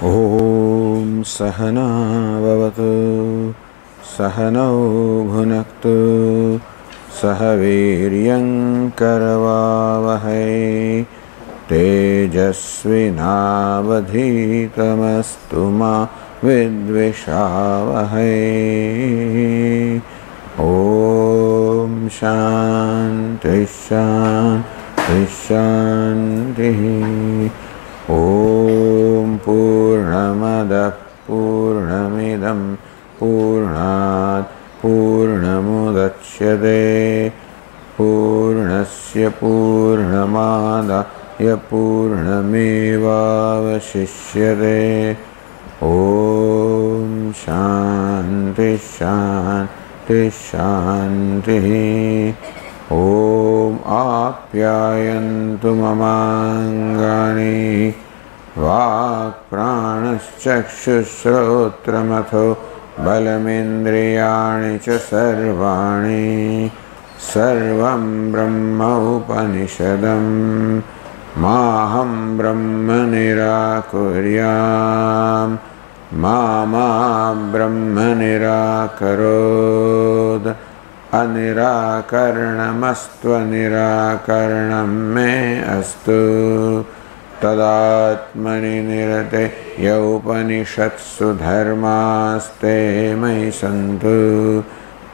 Om Sahana Bhavatu Sahanau Bhunaktu Sahaviryam Karavavahai Tejasvinavadhitamastu ma vidvishavahai. Om Shanti Shanti Shanti. Om Purnamada Purnamidam Purnat Purnamudachyate Purnasya Purnamada Purnamevavashishyate. Om Shanti Shanti Shanti. Om Apyayantu mamangani Vak pranaschakshushrotramatho balamindriyani cha sarvani sarvam brahma upanishadam maham brahma nirakuryam mama brahma nirakarod. Anirakarnamastu anirakarnam me astu tadatmani nirate yaupanishatsu dharmaste mai santu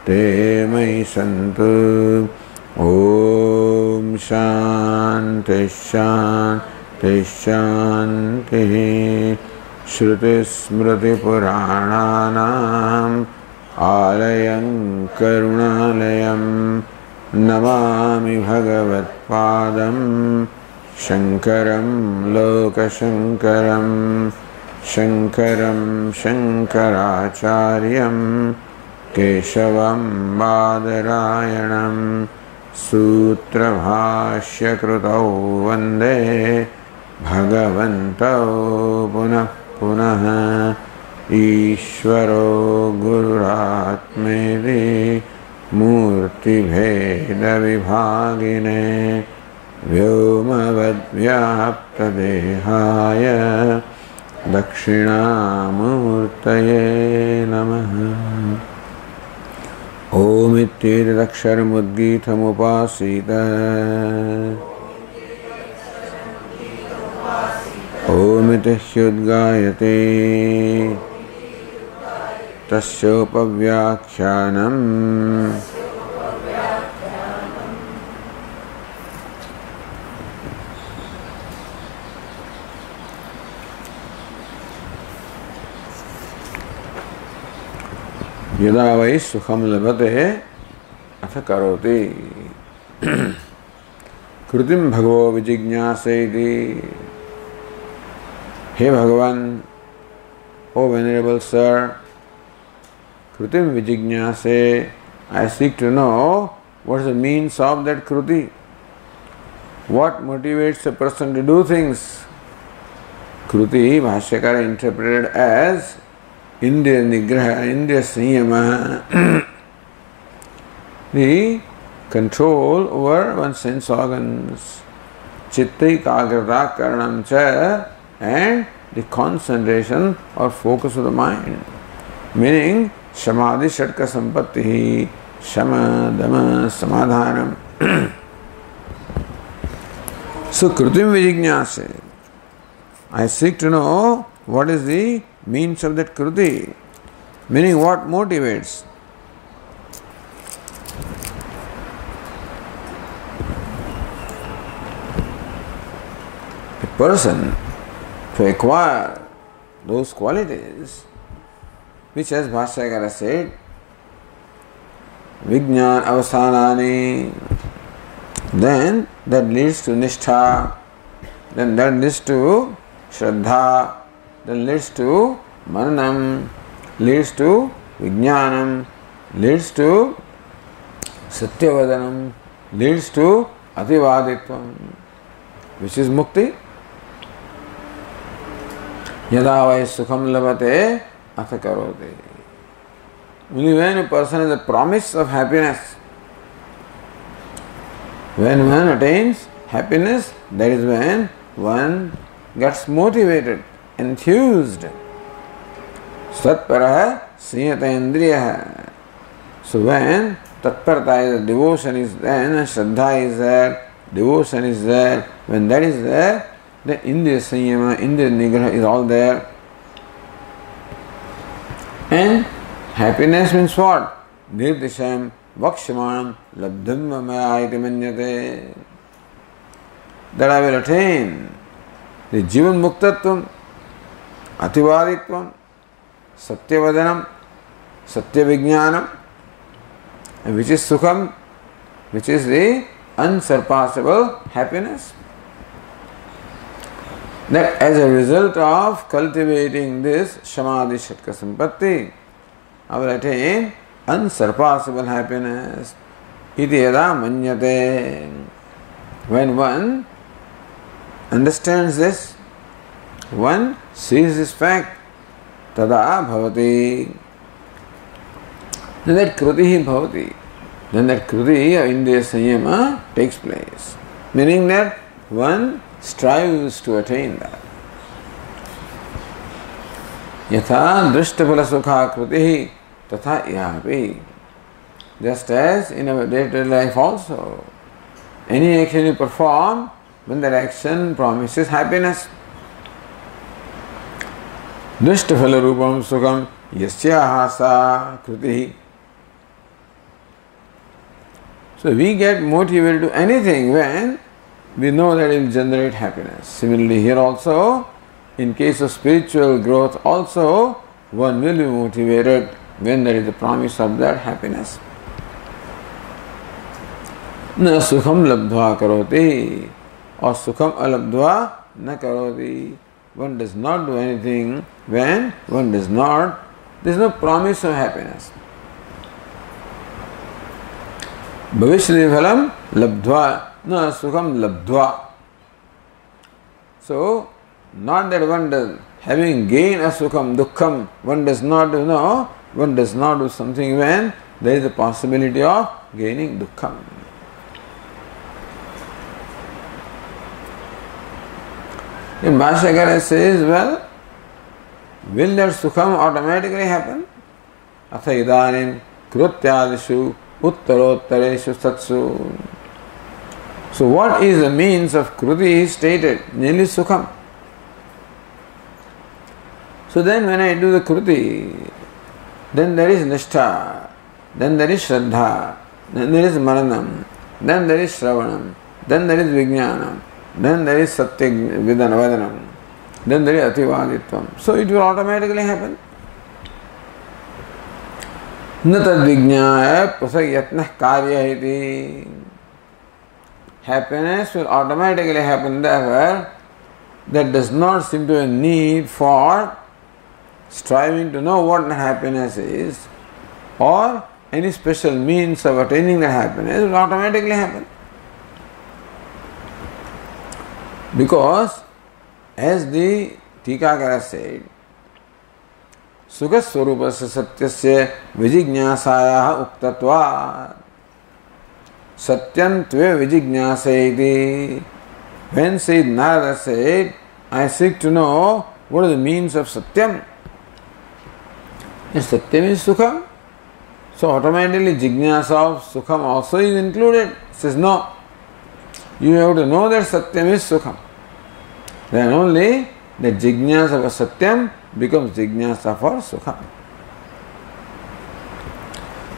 te mai santu. Om Shanti Shanti Shanti. Shruti Smriti Purananam Alayam Karunalayam Namami Bhagavatpadam Shankaram Lokashankaram Shankaram Shankaracharyam Keshavam Badarayanam Sutra Bhashya Krutau Vande Bhagavantau Punah Punah. Ishvaro Gururatmedi Murti Bheda Vibhagine Vyomavad Vyapta Dehaya Dakshinamurtaye Namaha. Om Ittiri Daksharamudgitam Upasita Om Iti Hyudgayate Tasyopavyakyanam. Yada vai sukham labhate atha karoti Krutim bhagavo vijignyaseti. Hey Bhagavan, O Venerable Sir, Krutim Vijignyase, I seek to know what is the means of that Kruti. What motivates a person to do things? Kruti, Bhashyakara interpreted as Indriya Nigraha, Indriya Sanyama, the control over one's sense organs, Chitta Ekagrata Karanam cha, and the concentration or focus of the mind. Meaning, Samadhi Shatka Sampatti, Shama, Dama, Samadhanam. So, Krutim Vijignyase, I seek to know what is the means of that Kruti. Meaning, what motivates. A person to acquire those qualities, which as Bhashyakara said, Vijñāna avasanāni, then that leads to Nishtha, then that leads to Shraddha, then leads to Mananam, leads to Vijñānam, leads to Satyavadanam, leads to Ativaditvam, which is Mukti. Yada vai sukham labhate atha karote. Only when a person has a promise of happiness, when one attains happiness, that is when one gets motivated enthused. Satparaha siyata indriya. So when tatparata is, devotion is there, shraddha is there, devotion is there, when that is there, then indriya sanyama, indriya nigraha is all there. And happiness means what? Nirdisham vakshamanam labdham maya iti manyate. That I will attain the jivan muktatvam, ativaditvam, satyavadanam, satyavijnanam, which is sukham, which is the unsurpassable happiness. That as a result of cultivating this Samadhi Shatka Sampatti, I will attain unsurpassable happiness. Iti yada manyate. When one understands this, one sees this fact, tada bhavati. Then that krutihi bhavati. Then that kruti of indriya sanyama takes place. Meaning that one strives to attain that. Yatha drishtapala sukha krutihi tatha yapi. Just as in our day-to-day life also, any action you perform, when that action promises happiness. Drishtapala rupam sukham yasya sa krutihi. So we get motivated to anything when we know that it will generate happiness. Similarly here also, in case of spiritual growth also, one will be motivated when there is a promise of that happiness. Na sukham labdhva karoti, or sukham alabdhva na karoti. One does not do anything when one does not, there is no promise of happiness. Bhavishyati phalam labdhva, na sukham labdhva. So, not that one does, having gained a sukham, dukkham, one does not do, no, one does not do something when there is a possibility of gaining dukkham. In Bhashyakara says, well, will that sukham automatically happen? Atha idanim krutyadishu uttarottareshu satsu. So what is the means of kruti is stated, namely sukham. So then when I do the kruti, then there is nishtha, then there is shraddha, then there is maranam, then there is shravanam, then there is vijnanam, then there is satya vadanam, then there is ativaditvam. So it will automatically happen. न तद्विज्ञाय प्रसग यत्नः कार्य इति. Happiness will automatically happen there. That does not seem to be a need for striving to know what happiness is or any special means of attaining the happiness. It will automatically happen. Because as the Tikakara said, Sukha-swarupasya satyasya vijignasayaha uktatvat. Satyam tve vijignasaiti. When Sayyid Narada said, I seek to know what are the means of satyam. And satyam is sukham. So automatically jignasa of sukham also is included. He says no. You have to know that satyam is sukham. Then only the jignasa of satyam becomes jignasa for sukha.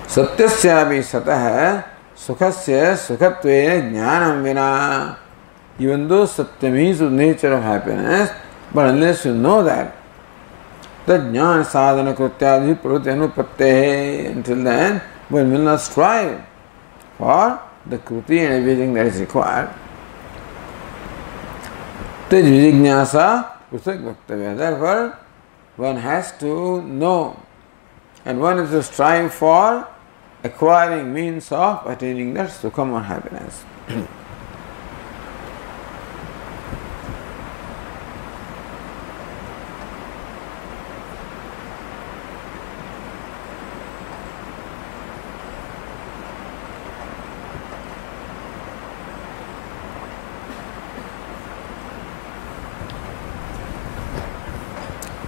Satyasyapi satah sukhasya sukhatvena jnanam vina. Even though satyam is the nature of happiness, but unless you know that, the jnana sadhana krutyadhi pravritti anupatte, until then one will not strive for the kruti and everything that is required. Tej vijignyasa pusak bhaktavya. Therefore, one has to know and one has to strive for acquiring means of attaining that sukham or happiness.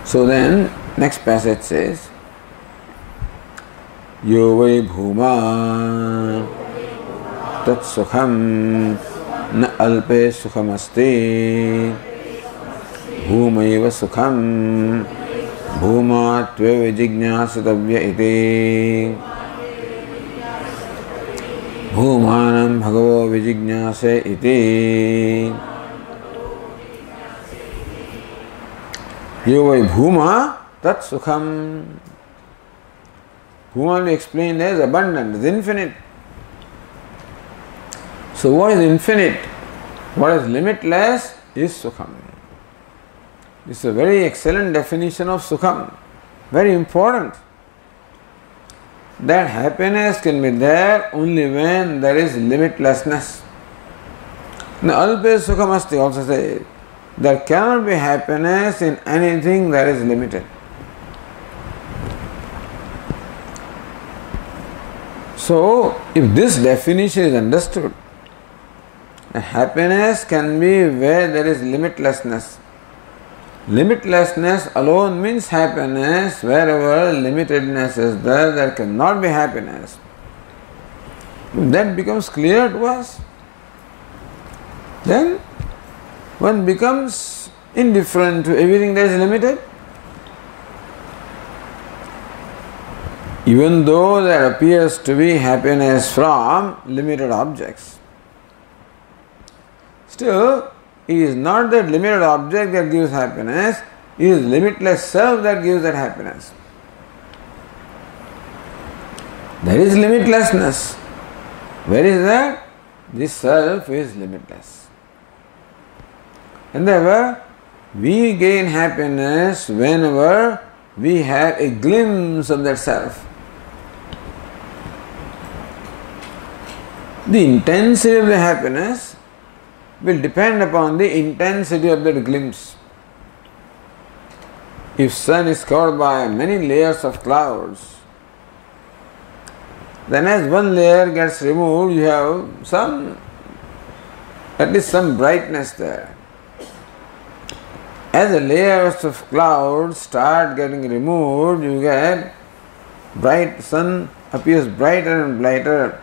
So then, next passage says, Yo vai bhuma tat sukham na alpe sukhamaste bhumaiva sukham bhuma tve vijignyasatavya iti bhumanam bhagavo vijignyase iti. Yo vai bhuma tat sukham. Bhuma we explained as abundant, is infinite. So what is infinite? What is limitless is sukham. This is a very excellent definition of sukham. Very important. That happiness can be there only when there is limitlessness. Now, alpe sukhamasti also says, there cannot be happiness in anything that is limited. So, if this definition is understood, happiness can be where there is limitlessness. Limitlessness alone means happiness. Wherever limitedness is there, there cannot be happiness. If that becomes clear to us, then one becomes indifferent to everything that is limited. Even though there appears to be happiness from limited objects, still it is not that limited object that gives happiness, it is limitless self that gives that happiness. There is limitlessness. Where is that? This self is limitless. And therefore, we gain happiness whenever we have a glimpse of that self. The intensity of the happiness will depend upon the intensity of that glimpse. If sun is covered by many layers of clouds, then as one layer gets removed, you have at least some brightness there. As the layers of clouds start getting removed, you get sun appears brighter and brighter.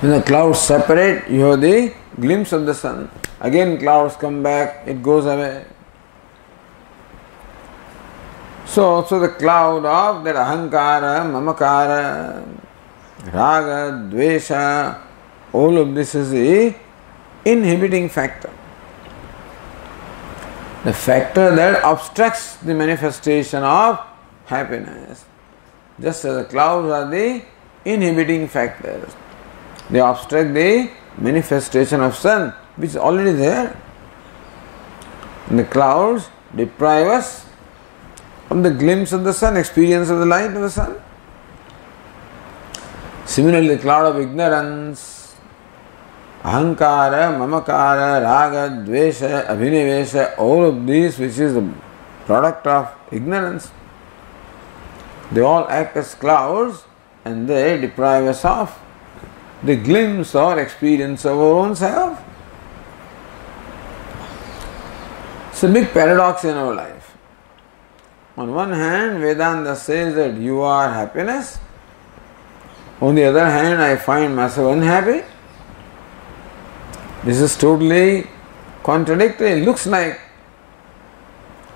When the clouds separate, you have the glimpse of the sun. Again clouds come back, it goes away. So the cloud of that ahankara, mamakara, raga, dvesha, all of this is the inhibiting factor. The factor that obstructs the manifestation of happiness. Just as the clouds are the inhibiting factors. They obstruct the manifestation of sun, which is already there. And the clouds deprive us from the glimpse of the sun, experience of the light of the sun. Similarly, the cloud of ignorance, ahankara, mamakara, raga, dvesha, abhinivesha, all of these which is the product of ignorance, they all act as clouds and they deprive us of the glimpse or experience of our own self. It's a big paradox in our life. On one hand, Vedanta says that you are happiness. On the other hand, I find myself unhappy. This is totally contradictory. It looks like.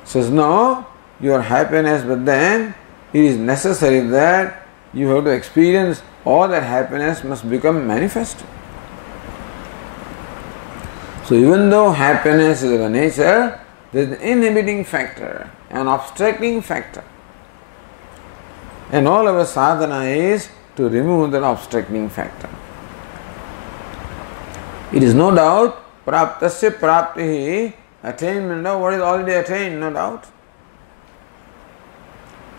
Says, no, you are happiness, but then it is necessary that you have to experience all that happiness must become manifest. So even though happiness is of a nature, there is an inhibiting factor, an obstructing factor. And all our sadhana is to remove that obstructing factor. It is no doubt praptasya praptihi, attainment of what is already attained, no doubt.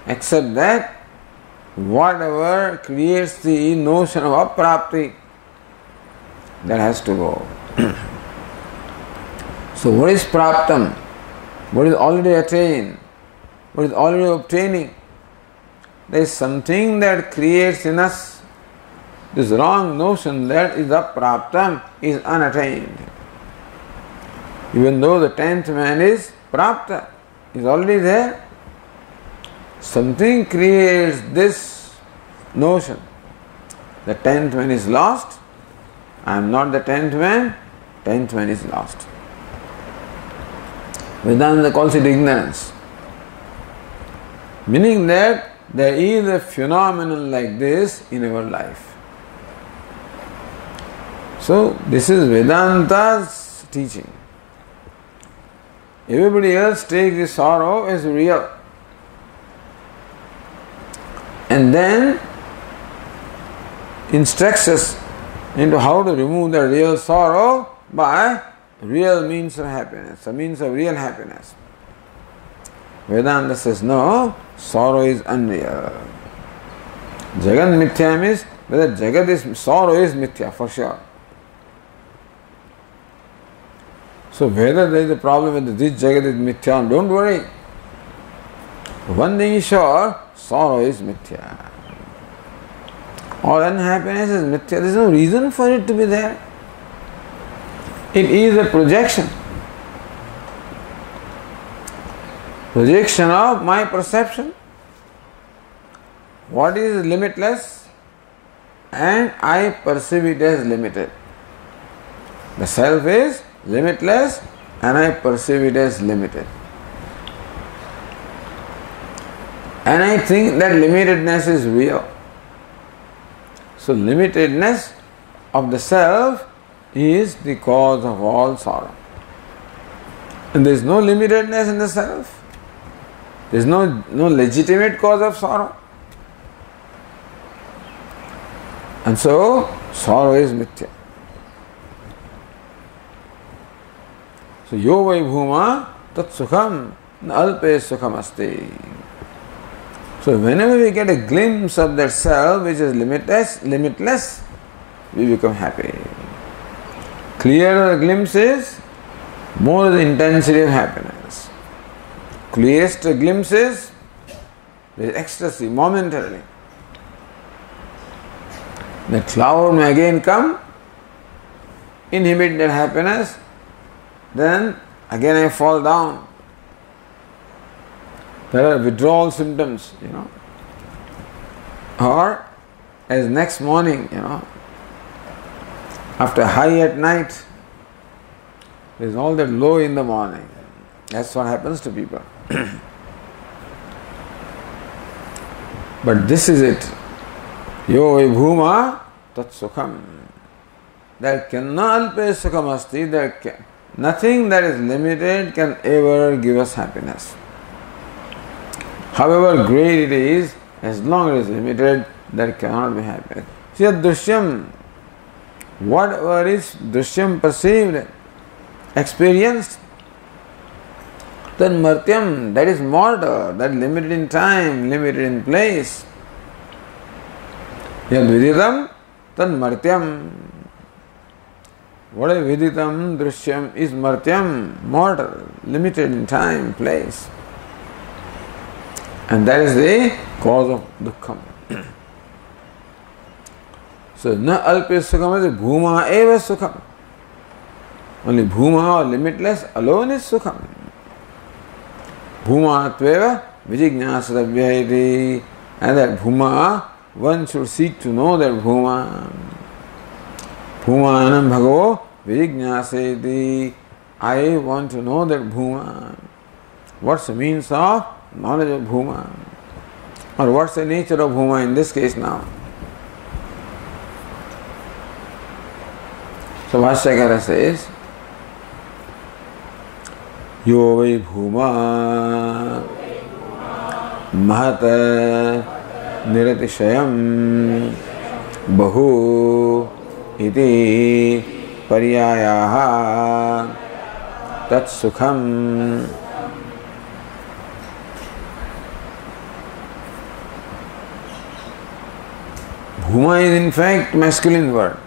Except that whatever creates the notion of aprapti, that has to go. So what is praptam? What is already attained? What is already obtaining? There is something that creates in us this wrong notion that is apraptam, is unattained. Even though the 10th man is prapta, is already there. Something creates this notion. The 10th man is lost. I am not the 10th man. 10th man is lost. Vedanta calls it ignorance. Meaning that there is a phenomenon like this in our life. So, this is Vedanta's teaching. Everybody else takes the sorrow as real. And then instructs us into how to remove the real sorrow by real means of happiness, a means of real happiness. Vedanta says, no, sorrow is unreal. Jagat mithya means whether Jagat is, sorrow is mithya for sure. So whether there is a problem with this Jagat is mithya, don't worry. One thing is sure, sorrow is mithya. All unhappiness is mithya. There is no reason for it to be there. It is a projection. Projection of my perception. What is limitless? And I perceive it as limited. The self is limitless and I perceive it as limited. And I think that limitedness is real. So limitedness of the self is the cause of all sorrow. And there is no limitedness in the self. There is no legitimate cause of sorrow. And so sorrow is mithya. So yo vai bhuma tat sukham na alpe sukham asti. So whenever we get a glimpse of that self which is limitless, we become happy. Clearer the glimpse is, more the intensity of happiness. Clearest the glimpse is, there is ecstasy momentarily. The cloud may again come, inhibit that happiness, then again I fall down. There are withdrawal symptoms, Or as next morning, after high at night, there is all that low in the morning. That's what happens to people. But this is it. Yo bhuma tat sukham. There cannot be sukham asti. Nothing that is limited can ever give us happiness. However great it is, as long as it is limited, there cannot be happiness. See, drishyam, whatever is drishyam perceived, experienced, then martyam, that is mortal, that is limited in time, limited in place. Yad viditam, tad martyam. What is viditam, drishyam is martyam, mortal, limited in time, place. And that is the cause of dukkham. So, na alpe sukham is bhuma eva sukham. Only bhuma or limitless alone is sukham. Bhuma tveva vijignasadavya iti. And that bhuma, one should seek to know that bhuma. Bhumanam bhagavo vijignaseti. I want to know that bhuma. What's the means of knowledge of bhuma? Or what's the nature of bhuma in this case now? So Bhashyakara says, Yo vai bhuma mahat niratishayam bahu iti paryayaha tat sukham. Bhuma is in fact masculine word.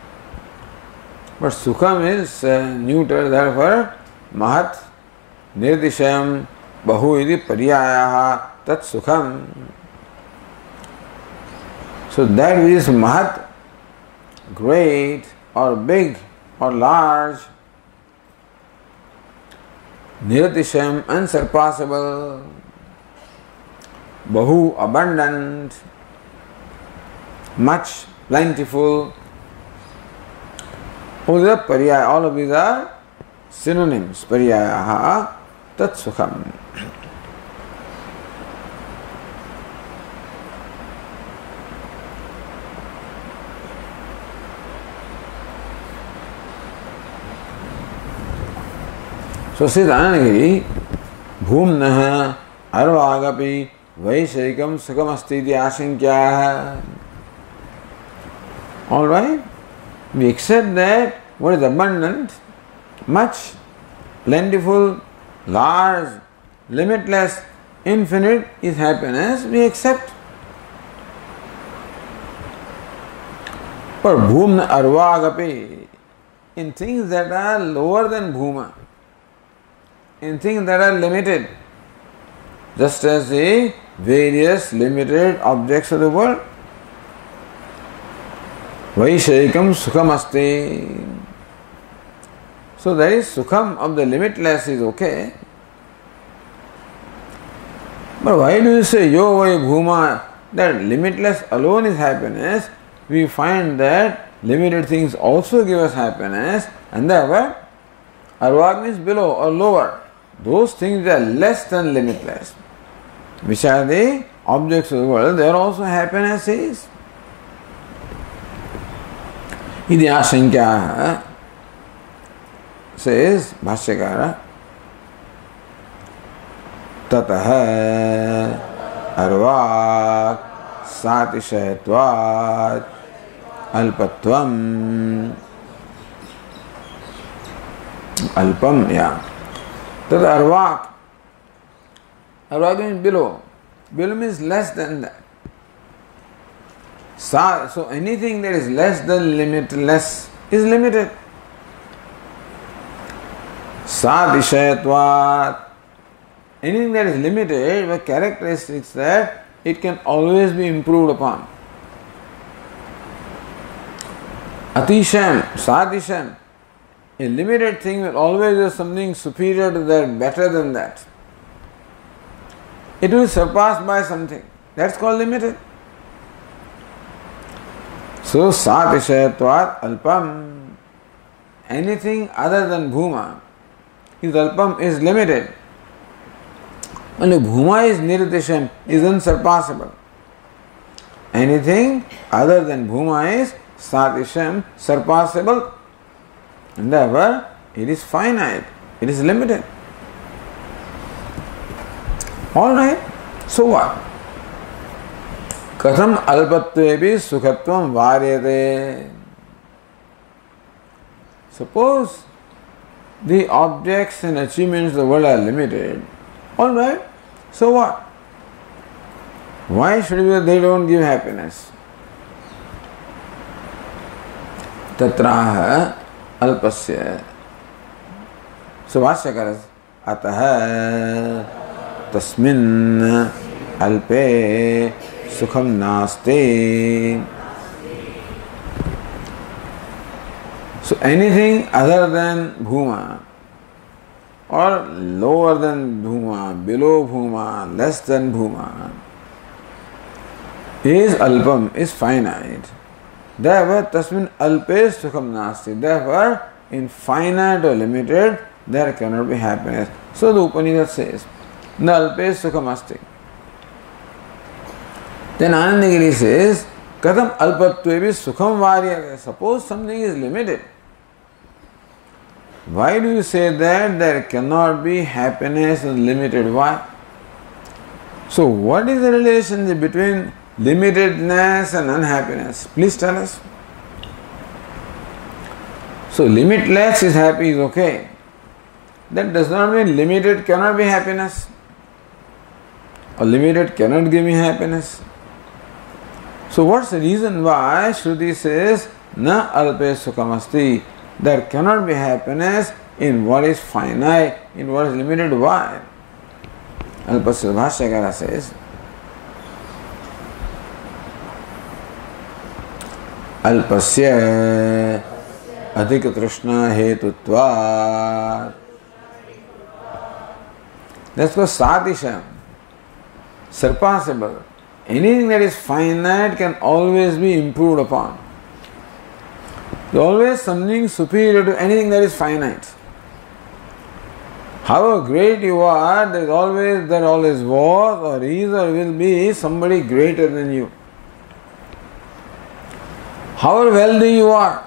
But sukham is neuter, therefore mahat nirdishayam bahu iti paryayaha tat sukham. So that which is mahat, great or big or large, Niratisham, unsurpassable, Bahu, abundant, much, plentiful. All of these are synonyms. Paryayaha tat sukham. So says Anandagiri, Bhumnaha arvagapi vaishekam sukhamasti iti ashankya. All right? We accept that what is abundant, much, plentiful, large, limitless, infinite is happiness. We accept. But Bhumna arvagapi, in things that are lower than Bhuma, in things that are limited, just as the various limited objects of the world. Vaishekam sukham asti. So that is sukham of the limitless is okay. But why do you say yo vai bhuma, that limitless alone is happiness? We find that limited things also give us happiness, and therefore arvag means below or lower. Those things are less than limitless, which are the objects of the world, there also happiness is. Iti ashankya, says Bhashyakara, tataha arvak satishayatvat alpatvam. Alpam, yeah. Tat arvak. Arvak means below. Below means less than that. So anything that is less than limitless is limited. Sadishayatvat. Anything that is limited with characteristics that it can always be improved upon. Atisham, sadisham. A limited thing will always do something superior to that, better than that. It will be surpassed by something. That's called limited. So, satishayatvat alpam. Anything other than bhuma is alpam, is limited. Only bhuma is niratisham, is unsurpassable. Anything other than bhuma is satisham, surpassable. And therefore, it is finite, it is limited. Alright, so what? Katham alpatvepi sukhatvam varyate. Suppose the objects and achievements of the world are limited. Alright, so what? Why should they don't give happiness? Tatraha alpasya. So Bhashyakara ataha tasmin alpe sukham nasti. So anything other than bhuma or lower than bhuma, below bhuma, less than bhuma is alpam, is finite. Therefore, tasmin alpe sukham nasti. Therefore, in finite or limited, there cannot be happiness. So the Upanishad says, na alpe sukham asti. Then Anandagiri says, katham alpatvepi sukham varyate. Suppose something is limited. Why do you say that there cannot be happiness in limited? Why? So what is the relationship between limitedness and unhappiness? Please tell us. So limitless is happy, is okay. That does not mean limited cannot be happiness. Or limited cannot give me happiness. So what's the reason why Shruti says, na alpe sukhamasti? There cannot be happiness in what is finite, in what is limited. Why? Alpasya Bhashyakara says, अल्पस्य अधिक तृष्णा हेतुत्वात् That's called Satisha, surpassable. Anything that is finite can always be improved upon. There is always something superior to anything that is finite. However great you are, there always was or is or will be somebody greater than you. However wealthy you are,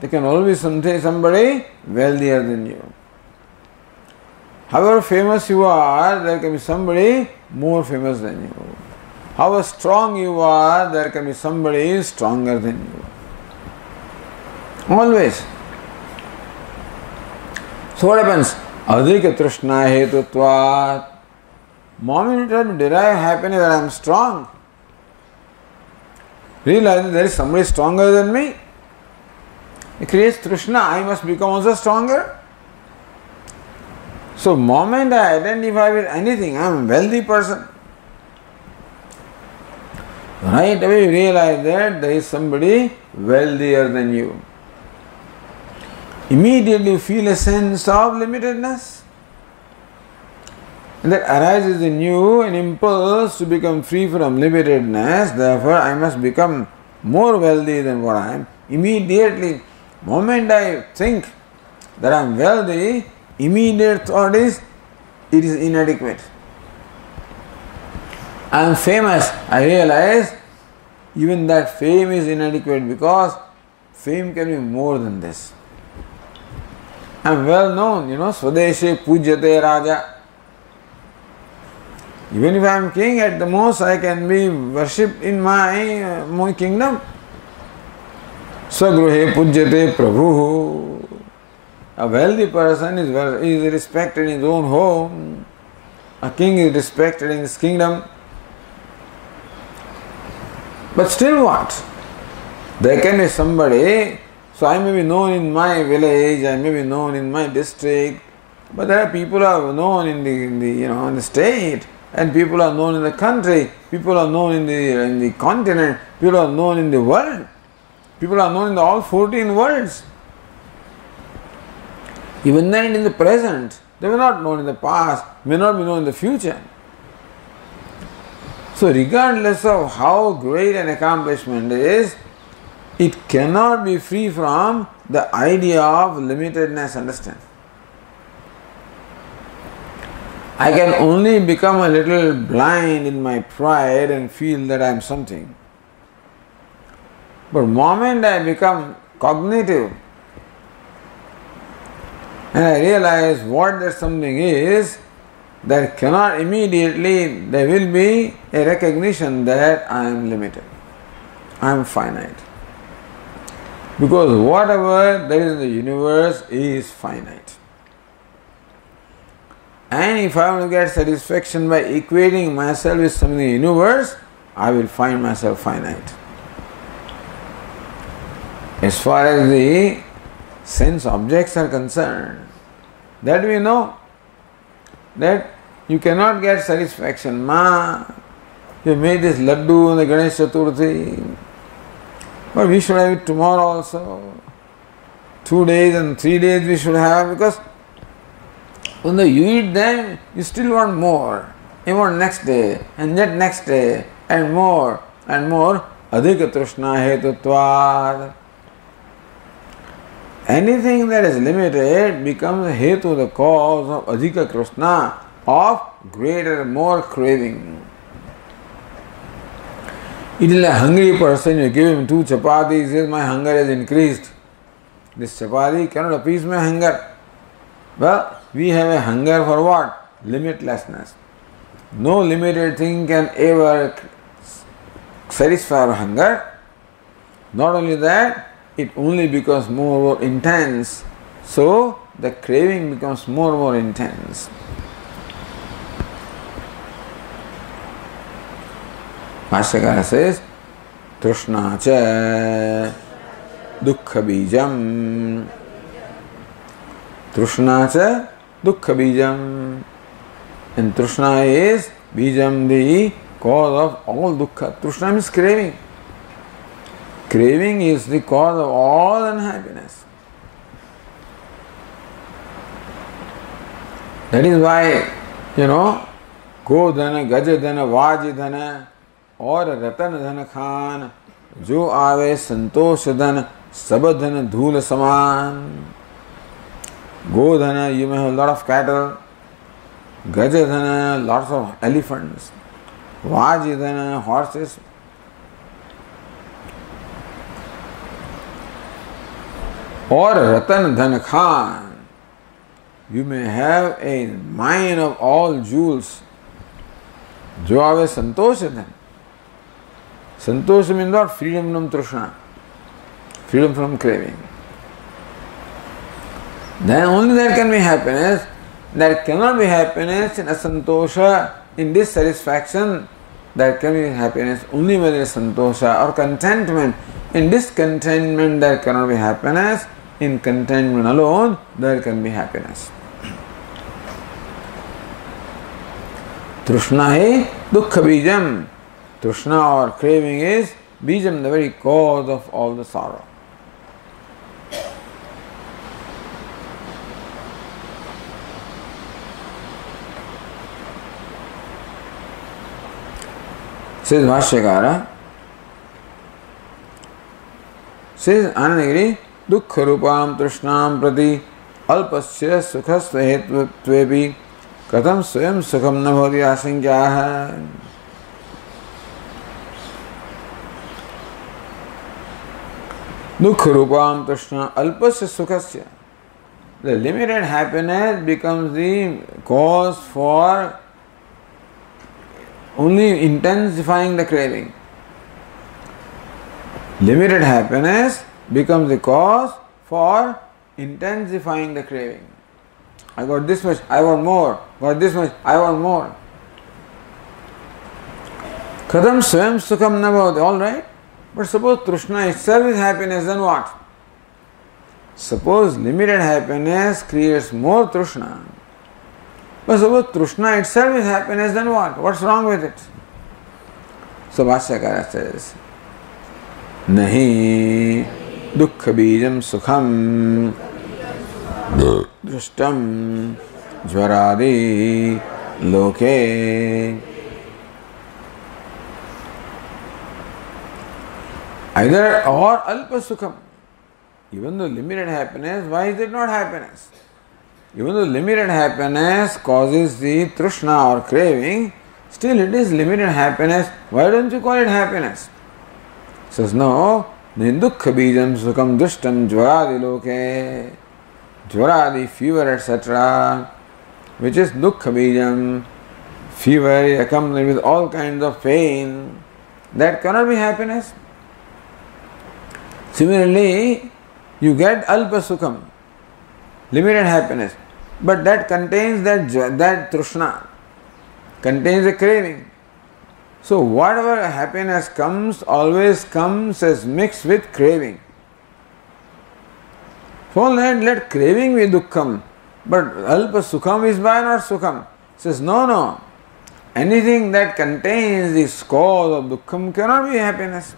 there can always be somebody wealthier than you. However famous you are, there can be somebody more famous than you. However strong you are, there can be somebody stronger than you. Always. So what happens? Adhika trishna hetutvat. Moment you try to derive happiness that I am strong, realize that there is somebody stronger than me. It creates trishna, I must become also stronger. So moment I identify with anything, I am a wealthy person. Right away you realize that there is somebody wealthier than you. Immediately you feel a sense of limitedness. And that arises in you an impulse to become free from limitedness. Therefore, I must become more wealthy than what I am. Immediately, moment I think that I am wealthy, immediate thought is, it is inadequate. I am famous. I realize even that fame is inadequate because fame can be more than this. I am well known, Swadeshe Pujyate Raja. Even if I am king, at the most I can be worshipped in my kingdom. Swagruhe Pujyate Prabhu. A wealthy person is respected in his own home. A king is respected in his kingdom. But still what? There can be somebody. So I may be known in my village, I may be known in my district, but there are people who are known in the state, and people are known in the country, people are known in the continent, people are known in the world, people are known in all 14 worlds. Even then in the present, they were not known in the past, may not be known in the future. So regardless of how great an accomplishment is, it cannot be free from the idea of limitedness, understand? I can only become a little blind in my pride and feel that I am something. But the moment I become cognitive and I realize what that something is, there cannot immediately, there will be a recognition that I am limited, I am finite. Because whatever there is in the universe is finite. And if I want to get satisfaction by equating myself with something in the universe, I will find myself finite. As far as the sense objects are concerned, that we know that you cannot get satisfaction. You made this laddu on the Ganesh Chaturthi, but we should have it tomorrow also. 2 days and 3 days we should have, because when you eat them, you still want more. You want next day, and yet next day, and more, and more. Adhika trishna hetutvat. Anything that is limited becomes a hetu, the cause of adhika krishna, of greater, more craving. It is a hungry person, you give him 2 chapatis, he says, my hunger has increased. This chapati cannot appease my hunger. Well, we have a hunger for what? Limitlessness. No limited thing can ever satisfy our hunger. Not only that, it only becomes more intense. So, the craving becomes more intense. Bhashyakara says, Trishna cha dukkha bijam. Trishna cha dukkha bijam. And Trishna is bijam, the cause of all dukkha. Trishna means craving. Craving is the cause of all unhappiness. That is why You know, Godhana, Gajadhana, Vajidhana और रतन धन खान जो आवे संतोष धन सब धन धूल समान. Godhana, you may have a lot of cattle. Gajadhana, lots of elephants. Vajidhana, horses. Or Ratan Dhan Khan, you may have a mine of all jewels. Jo ave Santosha Dhan. Santosha means what? Freedom from Trishna. Freedom from craving. Then only there can be happiness. There cannot be happiness in asantosha, in dissatisfaction. There can be happiness only when there is santosha or contentment. In discontentment there cannot be happiness. In contentment alone there can be happiness. Trishna hai dukkha bijam. Trishna or craving is bijam, the very cause of all the sorrow. Says Bhashyakara, says Anandagiri, dukkha rupam trishnam prati alpasya sukhasva hetvatvepi katham swayam sukham na bhavati asankyaha. Dukkha rupam trishna alpasya sukhasya. The limited happiness becomes the cause for only intensifying the craving. Limited happiness becomes the cause for intensifying the craving. I got this much, I want more. Got this much, I want more. Kadam swayam sukham na bhavati. All right. But suppose Trishna itself is happiness, then what? Suppose limited happiness creates more Trishna. But suppose Trishna itself is happiness, then what? What's wrong with it? So Bhashyakara says, Nahi dukkha bijam sukham drishtam jvaradi loke. Either or alpa sukham. Even though limited happiness, why is it not happiness? Even though limited happiness causes the trishna or craving, still it is limited happiness. Why don't you call it happiness? Says no, nindukha bijam sukham dushtam jvaradi loke. Jvaradi, fever, etc., which is dukkha bijam, fever accompanied with all kinds of pain, that cannot be happiness. Similarly, you get alpa sukham, limited happiness, but that contains that trishna, contains a craving. So whatever happiness comes, always comes as mixed with craving. So let craving be dukkham, but alpa sukham is by not sukham. Says no. Anything that contains the cause of dukkham cannot be happiness.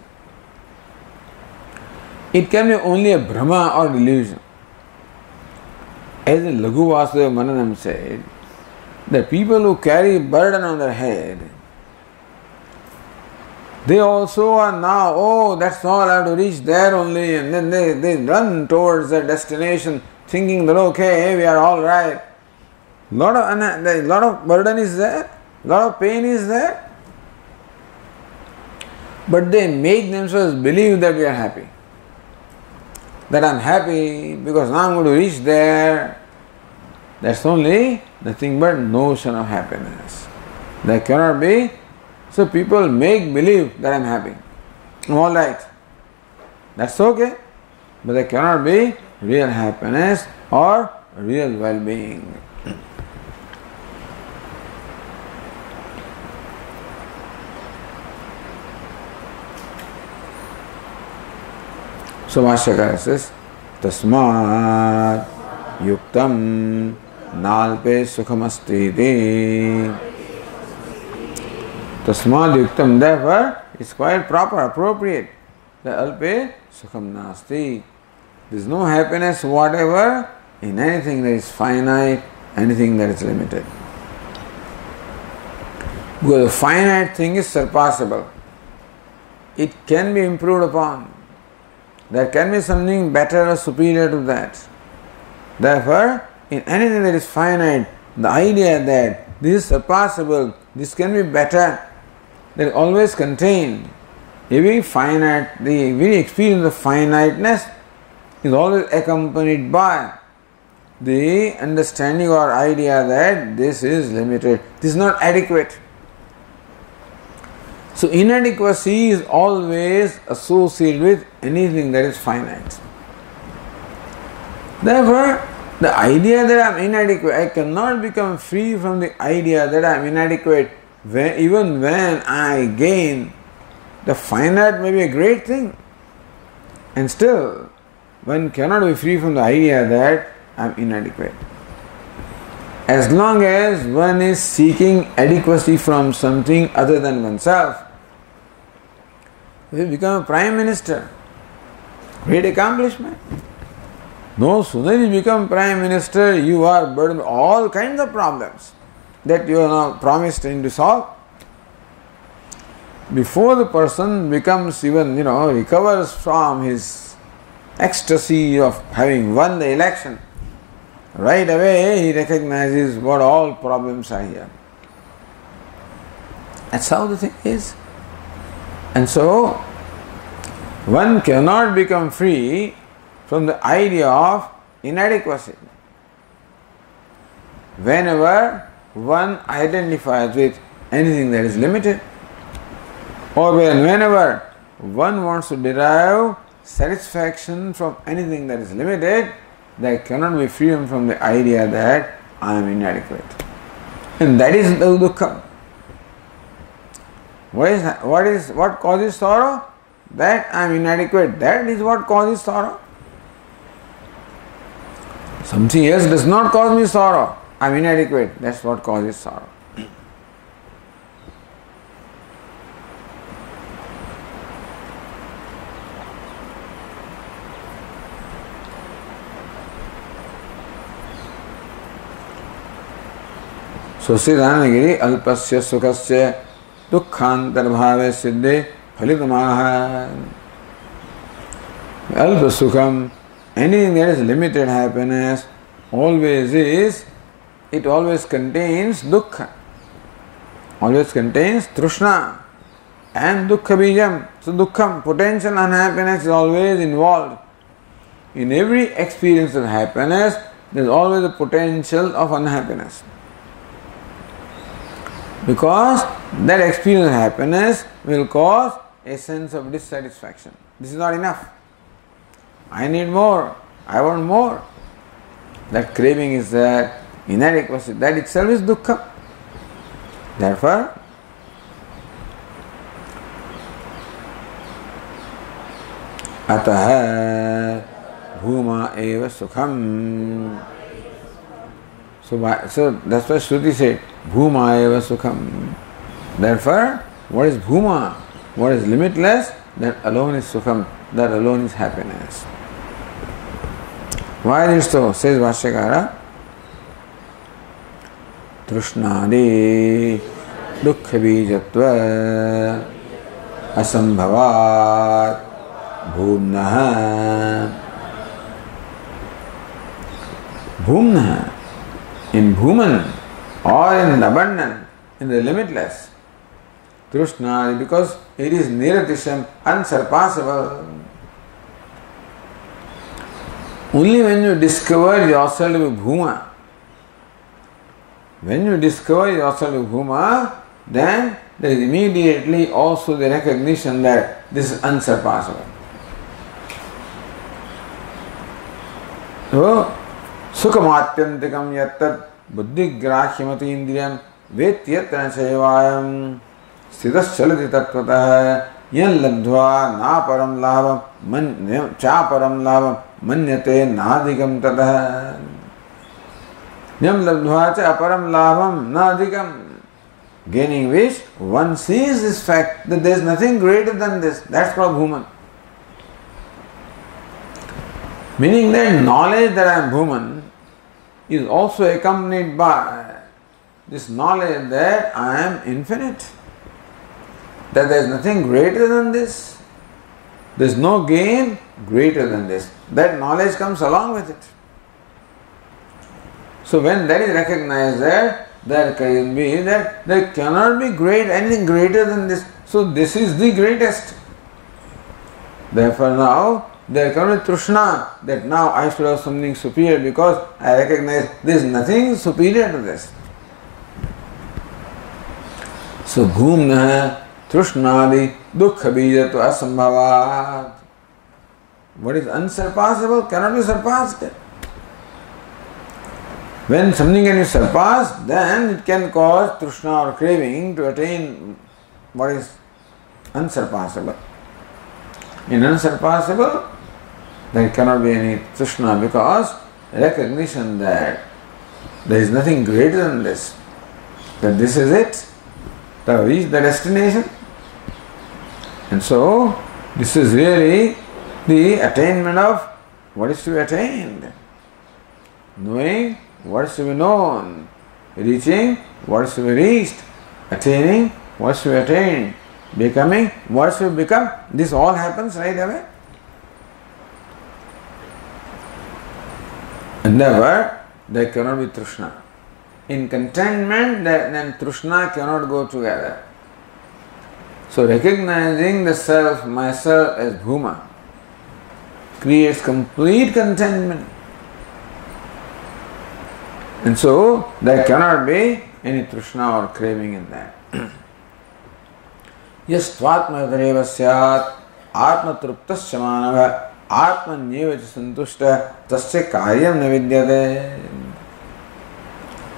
It can be only a Brahma or delusion. As the Laghu Vasudeva Mananam said, the people who carry burden on their head, they also are now, that's all, I have to reach there only, and then they run towards their destination thinking that okay, we are all right. Lot of burden is there, lot of pain is there, but they make themselves believe that we are happy. That I am happy because now I am going to reach there. That's only nothing but notion of happiness. There cannot be. So people make believe that I am happy. All right. That's okay. But there cannot be real happiness or real well-being. So Bhashyakara says, Tasmat yuktam nalpe sukhamastiti. Tasmat yuktam, therefore, is quite proper, appropriate. The alpe sukham nasti. There is no happiness whatever in anything that is finite, anything that is limited. Because a finite thing is surpassable. It can be improved upon. There can be something better or superior to that. Therefore, in anything that is finite, the idea that this is surpassable, this can be better, that is always contained. Every finite, the very experience of finiteness is always accompanied by the understanding or idea that this is limited, this is not adequate. So inadequacy is always associated with anything that is finite. Therefore, the idea that I am inadequate, I cannot become free from the idea that I am inadequate even when I gain. The finite may be a great thing, and still one cannot be free from the idea that I am inadequate. As long as one is seeking adequacy from something other than oneself, you become a prime minister. Great accomplishment. No sooner you become prime minister, you are burdened with all kinds of problems that you are now promised to solve. Before the person becomes even, recovers from his ecstasy of having won the election, right away he recognizes what all problems are here. That's how the thing is. And so, one cannot become free from the idea of inadequacy. Whenever one identifies with anything that is limited, or whenever one wants to derive satisfaction from anything that is limited, there cannot be freedom from the idea that I am inadequate. And that is the dukkha. What causes sorrow? That I am inadequate. That is what causes sorrow. Something else does not cause me sorrow. I am inadequate. That's what causes sorrow. So Siddhanagiri alpasya sukhasya dukkhantarabhave siddhe phalitamaha. Alpa sukham, anything that is limited happiness, it always contains dukkha, always contains trishna and dukkha bijam. So dukkham, potential unhappiness is always involved. In every experience of happiness, there is always a potential of unhappiness. Because that experience of happiness will cause a sense of dissatisfaction. This is not enough. I need more. I want more. That craving is there, inadequacy. That itself is dukkha. Therefore, ataha bhuma eva sukham. So that's why Shruti said, bhuma eva sukham. Therefore, what is bhuma? What is limitless? That alone is sukham. That alone is happiness. Why is it so? Says Bhashyakara, Trushnadi dukkha bijatva asambhavat bhumnaha. Bhumnaha, in bhuman or in abundant, in the limitless. Trushnadi, because it is niratisham, unsurpassable. Only when you discover yourself to be bhuma, then there is immediately also the recognition that this is unsurpassable. So, sukhamatyantikam yattat buddhigrahyamati indriyam vetyatra sevayam siddhaschalati tattvataha yan labdhva na param labham cha param labham manyate nadhikam tataha. Nyam labdhva cha aparam labham nadhikam. Gaining which one sees this fact that there is nothing greater than this. That's called bhuman. Meaning that knowledge that I am bhuman is also accompanied by this knowledge that I am infinite, that there is nothing greater than this, there is no gain greater than this. That knowledge comes along with it. So when that is recognized, that there can be, that there cannot be anything greater than this. So this is the greatest. Therefore now there cannot be trishna, that now I should have something superior, because I recognize there is nothing superior to this. So bhumna trishnadi dukkha bijatva asambhavat. What is unsurpassable cannot be surpassed. When something can be surpassed, then it can cause trishna or craving to attain what is unsurpassable. In unsurpassable, there cannot be any trishna, because recognition that there is nothing greater than this, that this is it, to have reached the destination. And so, this is really the attainment of what is to be attained. Knowing what is to be known, reaching what is to be reached, attaining what is to be attained, becoming what is to become. This all happens right away. And never there cannot be trishna. In contentment, then trishna cannot go together. So recognizing the self, myself as bhuma, creates complete contentment. And so there cannot be any trishna or craving in that. Yes tvatma dareva syat atma truptasya manava atma nyevacha santushta tasya karyam na vidyate.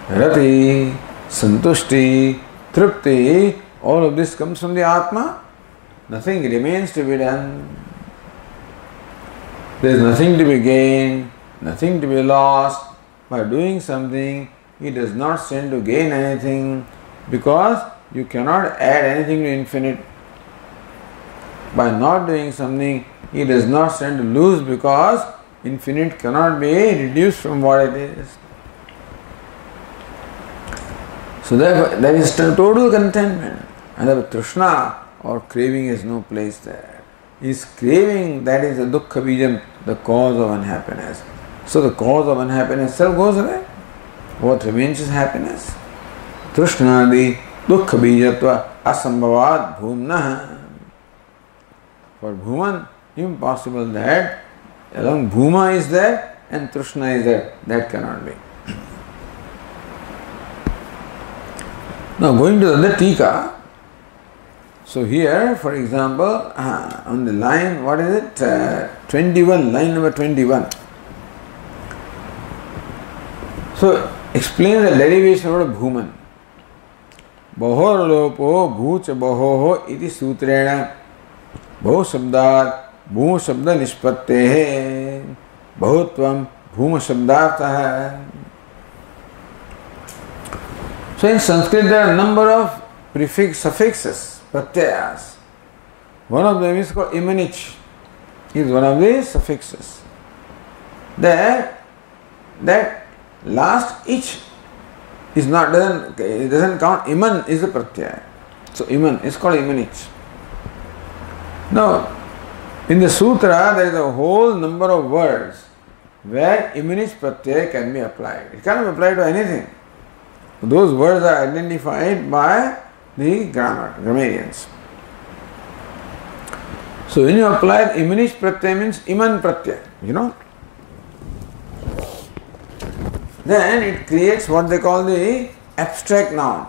Rati, santushti, trupti, all of this comes from the atma. Nothing remains to be done. There is nothing to be gained, nothing to be lost. By doing something, he does not stand to gain anything, because you cannot add anything to infinite. By not doing something, he does not stand to lose, because infinite cannot be reduced from what it is. So therefore, there is total contentment. And the trishna or craving has no place there. Is craving, that is the dukkha bijam, the cause of unhappiness. So the cause of unhappiness itself goes away. What remains is happiness. Trishnadi dukkha bijatva asambhavat bhumna. For bhuman, impossible that along bhuma is there and trishna is there. That cannot be. Now going to the other tika. So here, for example, on the line, what is it? 21, line number 21. So explain the derivation of bhuman. Bahor lopo bhucha bahoho iti sutrena bahu shabdat bhu shabda nispattehe bahutvam bhuma shabdartah. So in Sanskrit there are a number of suffixes, pratyayas. One of them is called imanich, is one of the suffixes. That last ich is not, it doesn't count. Iman is a pratyaya. So iman is called imanich. Now, in the sutra there is a whole number of words where imanich pratyaya can be applied. It cannot be applied to anything. Those words are identified by the grammarians. So when you apply imanish pratyaya, means iman pratyaya, then it creates what they call the abstract noun.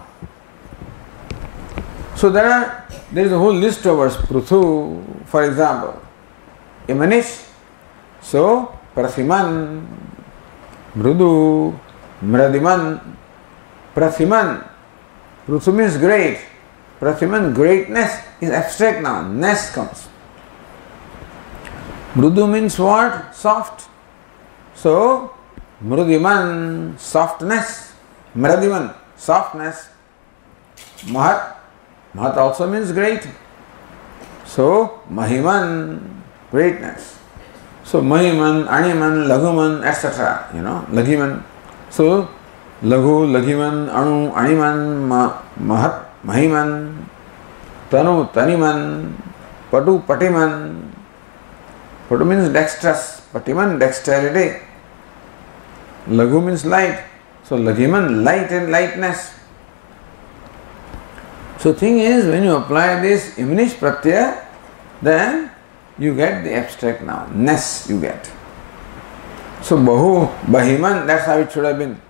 So there is a whole list of words. Pruthu, for example, imanish, so prathiman, mrudu, mradiman. Prathiman, Pruthu means great. Prathiman, greatness, is abstract noun. Ness comes. Mrudu means what? Soft. So, Mrudiman, softness. Mradiman, softness. Mahat, Mahat also means great. So, Mahiman, greatness. So, Mahiman, Animan, Laguman, etc. Lagiman. So, Laghu, Laghiman, Anu, Animan, Mahat, Mahiman, Tanu, Taniman, Patu, Patiman. Patu means dexterous, Patiman, dexterity. Laghu means light. So Laghiman, light and lightness. So thing is, when you apply this imanish pratyaya, then you get the abstract noun. Ness you get. So Bahu, Bahiman, that's how it should have been.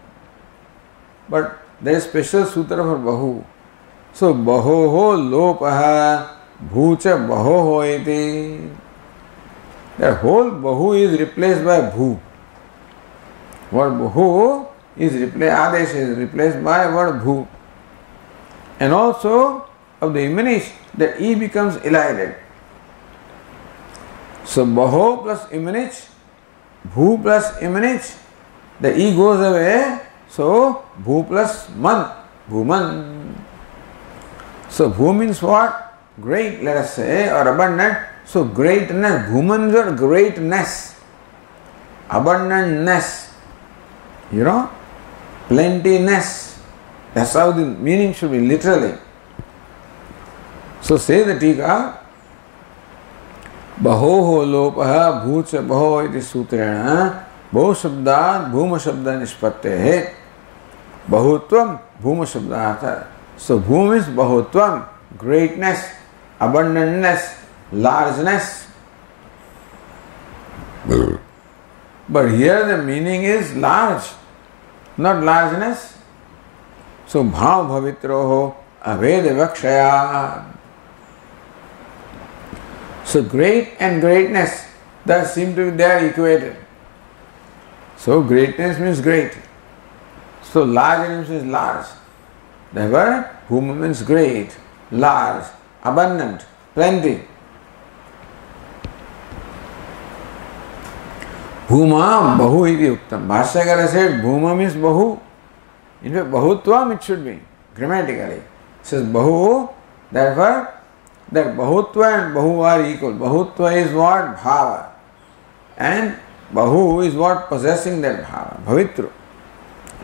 But there is special sutra for Bahu. So Bahoho lopaha bhucha bahoho iti. The whole Bahu is replaced by Bhu. Word Bahu is replaced, Adesh is replaced by word Bhu. And also of the imanish, the E becomes elided. So Baho plus imanish, Bhu plus imanish, the E goes away. So Bhu plus Man, Bhuman. So Bhu means what? Great, let us say, or abundant. So greatness, Bhuman is greatness, abundantness, plentiness. That's how the meaning should be literally. So say the Tika, Bahoho lopaha bhucha baho iti sutrena Bahu shabdat bhuma shabda nishpattehe Bahutvam bhuma shabdata. So bhum is bahutvam, greatness, abundantness, largeness. But here the meaning is large, not largeness. So bhav bhavitroho aveda vakshaya. So great and greatness, that seem to be there equated. So greatness means great. So large means large. Therefore, bhuma means great, large, abundant, plenty. Bhuma bahu iti uktam. Bhashyakara said bhuma means bahu. In fact, bahutvam it should be, grammatically. It says bahu, therefore, that bahutva and bahu are equal. Bahutva is what? Bhava. And bahu is what? Possessing that bhava. Bhavitru.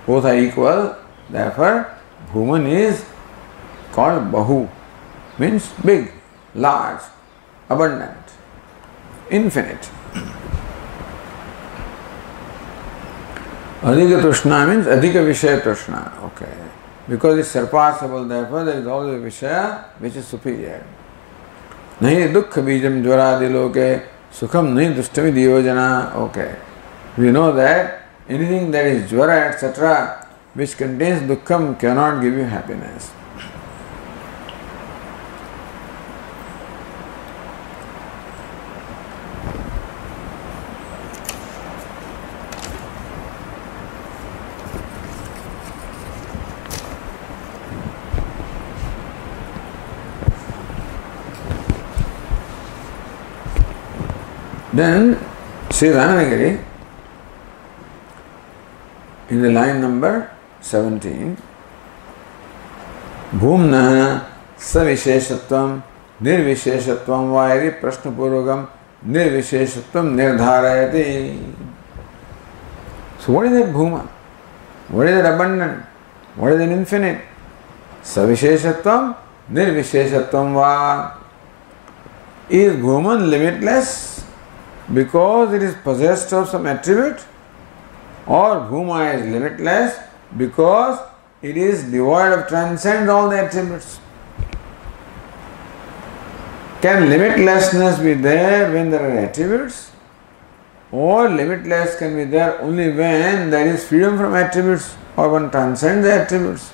Both are equal. Therefore, bhuman is called bahu. Means big, large, abundant, infinite. Adhika Tushna means Adhika Vishaya Tushna. Okay. Because it's surpassable, therefore there is always a Vishaya which is superior. Nahi dukkha bijam jvaradi loke sukham nahi dushtami diyojana. Okay. We know that anything that is jvara, etc., which contains dukkham cannot give you happiness. Then, Sri Ranagiri, in the line number 17, Bhumna savisheshatvam nirvisheshatvam vairi prashnapurvakam nirvisheshatvam nirdharayati. So what is that Bhuma? What is that abundant? What is that infinite? Savisheshatvam nirvisheshatvam va. Is Bhuman limitless because it is possessed of some attribute, or Bhuma is limitless because it is devoid of, transcends all the attributes? Can limitlessness be there when there are attributes, or limitless can be there only when there is freedom from attributes or one transcends the attributes?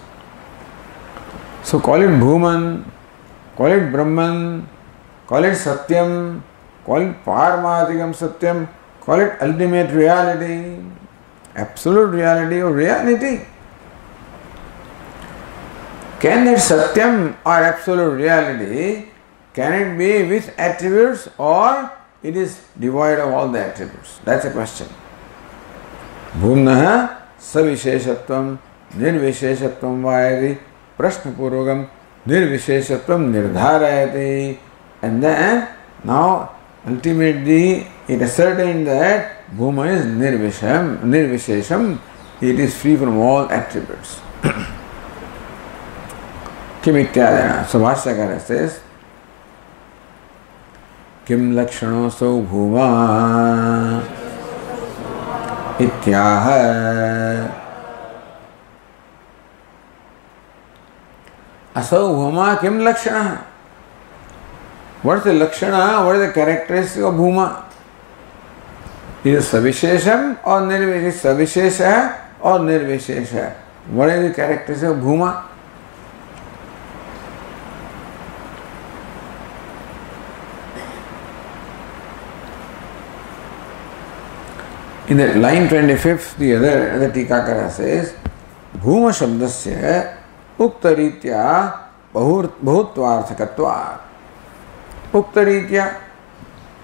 So call it Bhuman, call it Brahman, call it Satyam, call it Paramatikam Satyam, call it ultimate reality, absolute reality or reality. Can that Satyam or absolute reality, can it be with attributes or it is devoid of all the attributes? That's a question. Bhumnaha savisheshatvam nirvisheshatvam vayati prashnapurvakam nirvisheshatvam nirdharayati. And then now ultimately it ascertained that Bhuma is nirvishesham it is free from all attributes. Kim ityadena. So Bhashyakara says, Kim lakshano so bhuma ityaha. Asau bhuma kim lakshana. What is the lakshana? What is the characteristic of bhuma? Is it savishesham or nirvishesha? Savishesha or nirvishesha? What is the characteristic of bhuma? In the line 25th, the other Tikakara says, Bhuma Shabdasya Uktaritya Bahutvarthakatva. Uktaritya,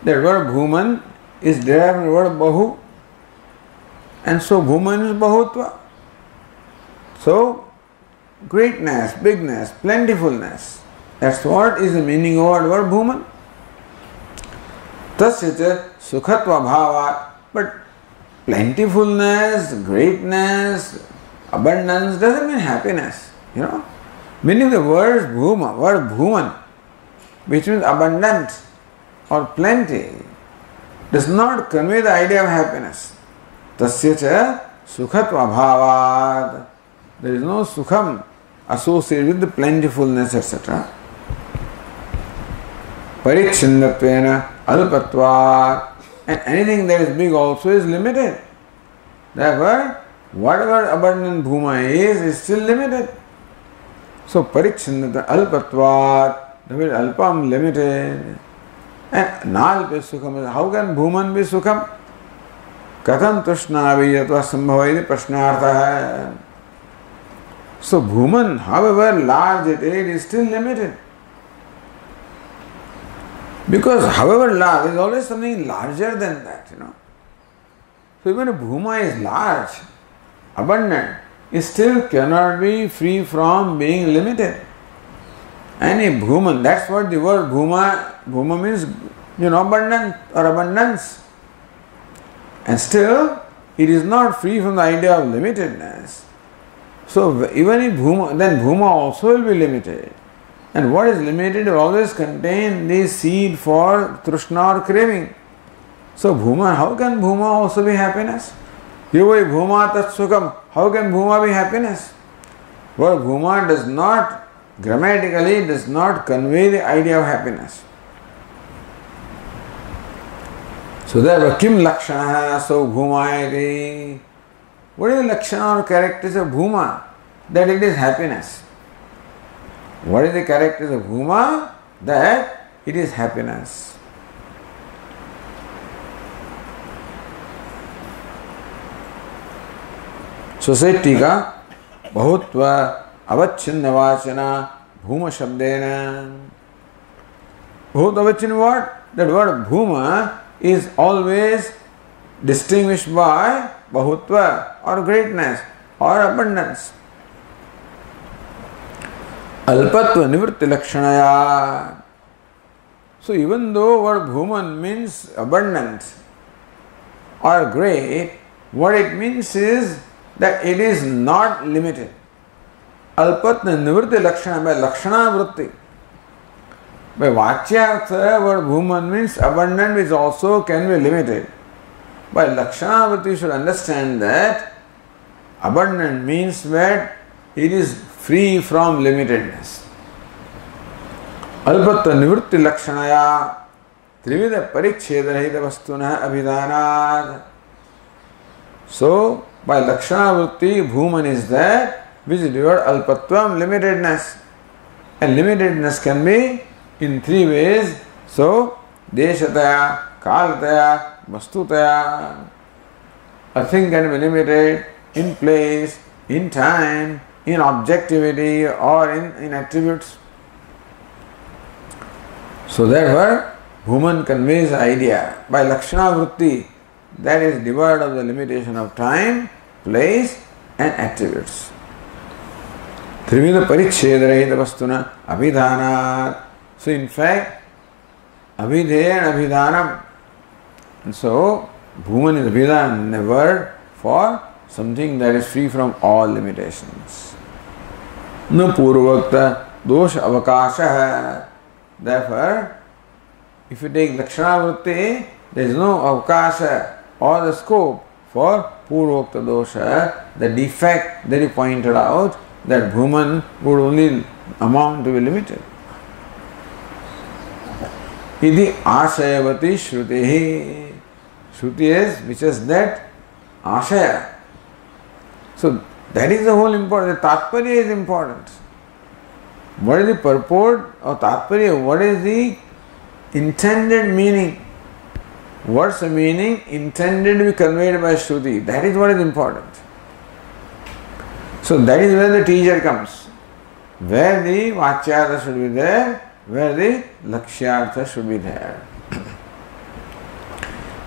the word Bhuman is derived from the word Bahu, and so Bhuman is Bahutva. So, greatness, bigness, plentifulness. That's what is the meaning of the word Bhuman. Tasya Sukhatva Bhava. But plentifulness, greatness, abundance doesn't mean happiness. Meaning of the word Bhuman, which means abundance or plenty, does not convey the idea of happiness. Tasya cha sukhatva bhavad. There is no sukham associated with the plentifulness, etc. Parichhinnatvena alpatvat. And anything that is big also is limited. Therefore, whatever abundant bhuma is still limited. So, parichhinnatvena alpatvat. The word alpam, limited. And nalpe sukham is, how can bhuman be sukham? Katham tushnavi yatva sambhava iti prashnartha hai. So bhuman, however large it is still limited. Because however large, there is always something larger than that, So even if bhuma is large, abundant, it still cannot be free from being limited. Any bhuman, that's what the word bhuma means, abundant or abundance. And still, it is not free from the idea of limitedness. So even if then bhuma also will be limited. And what is limited will always contain the seed for trishna or craving. So bhuma, how can bhuma also be happiness? Yuvai bhuma tat sukham, how can bhuma be happiness? Word bhuma grammatically does not convey the idea of happiness. So therefore, kim lakshana so bhumayati. What is the lakshana or characters of bhuma? That it is happiness. What is the characters of bhuma? That it is happiness. So say tika, bahutva avachinna vachana bhuma shabdena. Bahut avachinna what? That word bhuma is always distinguished by bahutva or greatness or abundance. Alpatva nivritti lakshanaya. So even though word bhuman means abundance or great, what it means is that it is not limited. Alpatva nivritti lakshana, by lakshana vritti. By vachyartha, word bhuman means abundant, which also can be limited. By lakshana vritti, you should understand that abundant means that it is free from limitedness. Alpatva nivritti lakshanaya trivida parichhedarahita vastuna abhidanat. So, by lakshana vritti, bhuman is that which is the word alpatvam, limitedness. And limitedness can be in three ways. So, deshataya, kalataya, vastutaya. A thing can be limited in place, in time, in objectivity or in attributes. So therefore, bhuman conveys the idea by lakshana vritti that is devoid of the limitation of time, place and attributes. Trivida parichhedarahita vastuna abhidhanat. So in fact, abhidheya and abhidhanam. And so, bhuman is abhidhan, a word for something that is free from all limitations. No purvakta dosha avakasha. Therefore, if you take lakshana vritti, there is no avakasha or the scope for purvakta dosha, the defect that you pointed out, that bhuman would only amount to be limited. Iti ashayavati shruti. Shruti is which is that ashaya. So that is the whole important. The tatparya is important. What is the purport of tatparya? What is the intended meaning? What's the meaning intended to be conveyed by Shruti? That is what is important. So that is where the teacher comes. Where the vachyartha should be there, where the lakshyartha should be there.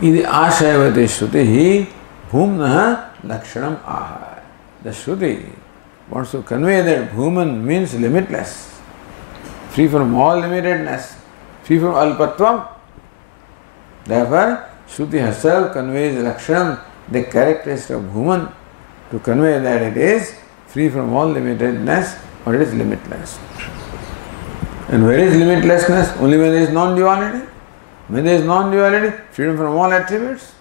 Iti ashayavati Shruti bhumnaha lakshanam aha. The Shruti wants to convey that bhuman means limitless, free from all limitedness, free from alpatvam. Therefore, Shruti herself conveys lakshanam, the characteristic of bhuman, to convey that it is free from all limitedness or it is limitless. And where is limitlessness? Only when there is non-duality. When there is non-duality, freedom from all attributes.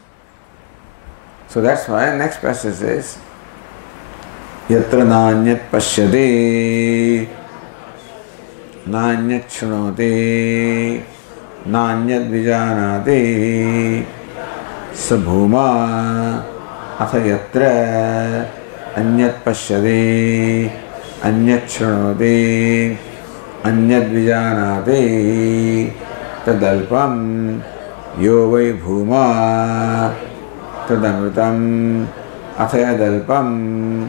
So that's why next passage says, Yatra nanyat pashyati, nanyat shrunoti, nanyat vijanati, sabhuma, atha yatra, anyat pashyati, anyat shrunoti, anyat vijanati, tadalpam, yo vai bhuma, tadamrutam, atha yadalpam,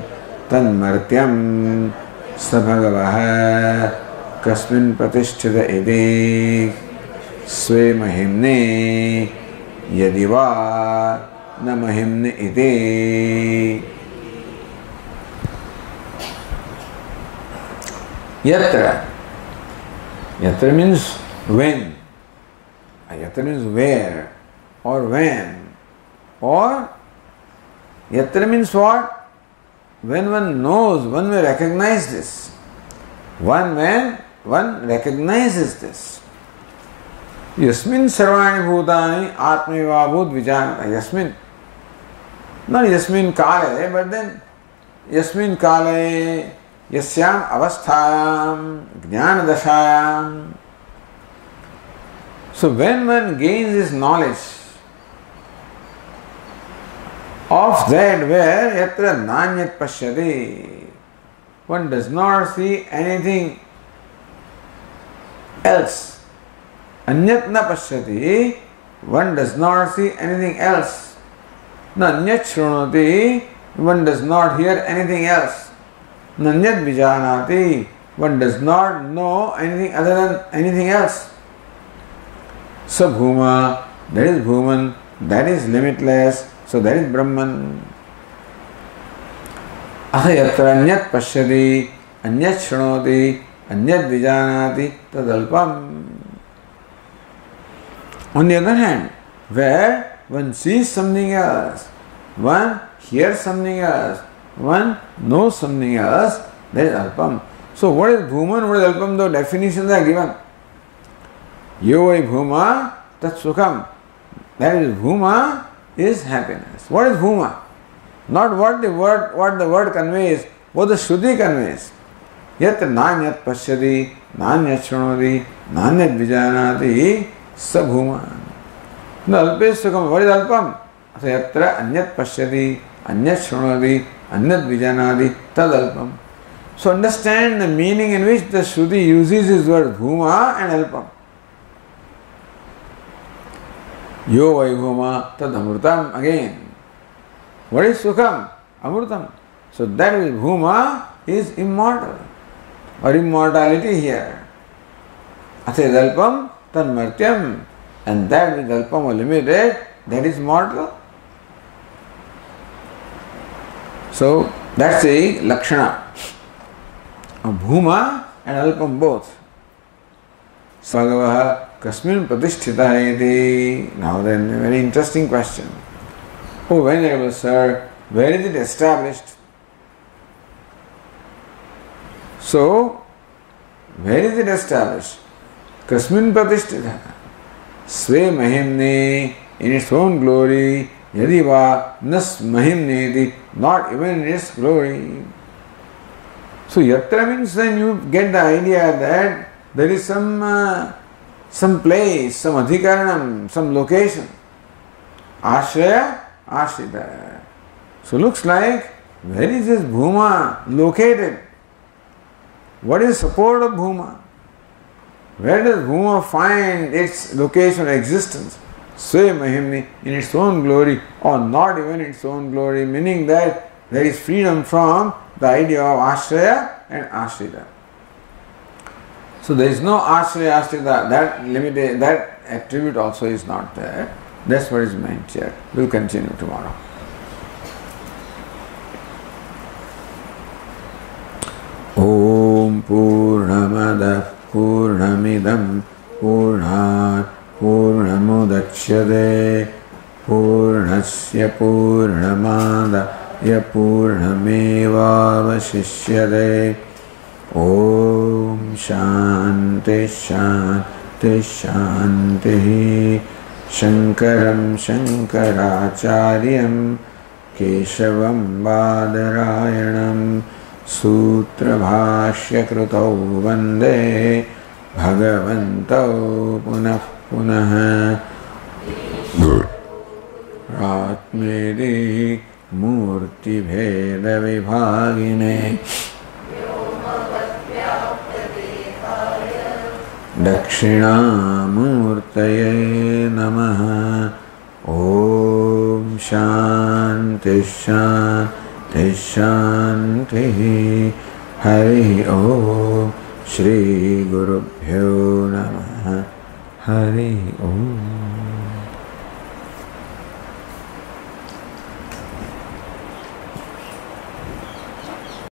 tanmartyam sabhagavah kasmin pratisthita iti sve mahimne yadiva na mahimne iti. Yatra. Yatra means when. Yatra means where or when. Or yatra means what? When one knows, one may recognize this. When one recognizes this. Yasmin sarvani bhutani atmaiva bhut vijanata. Yasmin. Not yasmin kale, but then yasmin kale yasyam avasthayam jnana dashayam. So when one gains this knowledge of that where yatra nanyat pashyati, one does not see anything else. Anyat na pashyati, one does not see anything else. Nanyat shrunoti, one does not hear anything else. Nanyat vijanati, one does not know anything other than anything else. Sabhuma, that is bhuman, that is limitless. So that is Brahman. Atha yatra anyat pashyati, anyat shrunoti, anyat vijanati, tadalpam. On the other hand, where one sees something else, one hears something else, one knows something else, that is alpam. So what is bhuman, what is alpam? The definitions are given. Yo vai bhuma tat sukham. That is bhuma is happiness. What is bhuma? Not what the word conveys, what the Shruti conveys. Yat nanyat pashyati, nanyat shrunoti, nanyat vijanati, sa bhuma. The alpa is sukham. What is alpam? Yatra anyat pashyati, anyat shrunoti, anyat vijanati, tad alpam. So understand the meaning in which the Shruti uses this word bhuma and alpam. Yo vai bhuma tad amrutam again. What is sukham? Amrutam. So that is bhuma is immortal or immortality here. Atedalpam tanmartyam, and that with alpam or limited, that is mortal. So that's a lakshana of bhuma and alpam both. Svagavaha kasmin pratisthita iti. Now then, a very interesting question. Oh, Venerable Sir, Where is it established? So, where is it established? Kasmin pratishtita. Sve mahimne, in its own glory, yadiva nas mahimneti, not even in its glory. So yatra means then you get the idea that there is some place, some adhikaranam, some location. Ashraya, ashrita. So looks like, where is this bhuma located? What is support of bhuma? Where does bhuma find its location or existence? Sve mahimni, in its own glory, or not even its own glory, meaning that there is freedom from the idea of ashraya and ashrita. So there is no ashraya, ashrita, that attribute also is not there. That's what is meant here. We'll continue tomorrow. Om Purnamada Purnamidam Purnat Purnamudachyate Purnasya Purnamadaya Purnamevavashishyate. Om Shanti Shanti Shanti. Shankaram Shankaracharyam Keshavam Badarayanam Sutra Bhashya Krutau Vande Bhagavantau Punah Punah Ratmedi Murti Bheda Vibhagine Dakshinamurtaye Namaha. Om Shanti Shanti Shanti. Hari Om. Shri Gurubhyo Namaha. Hari Om.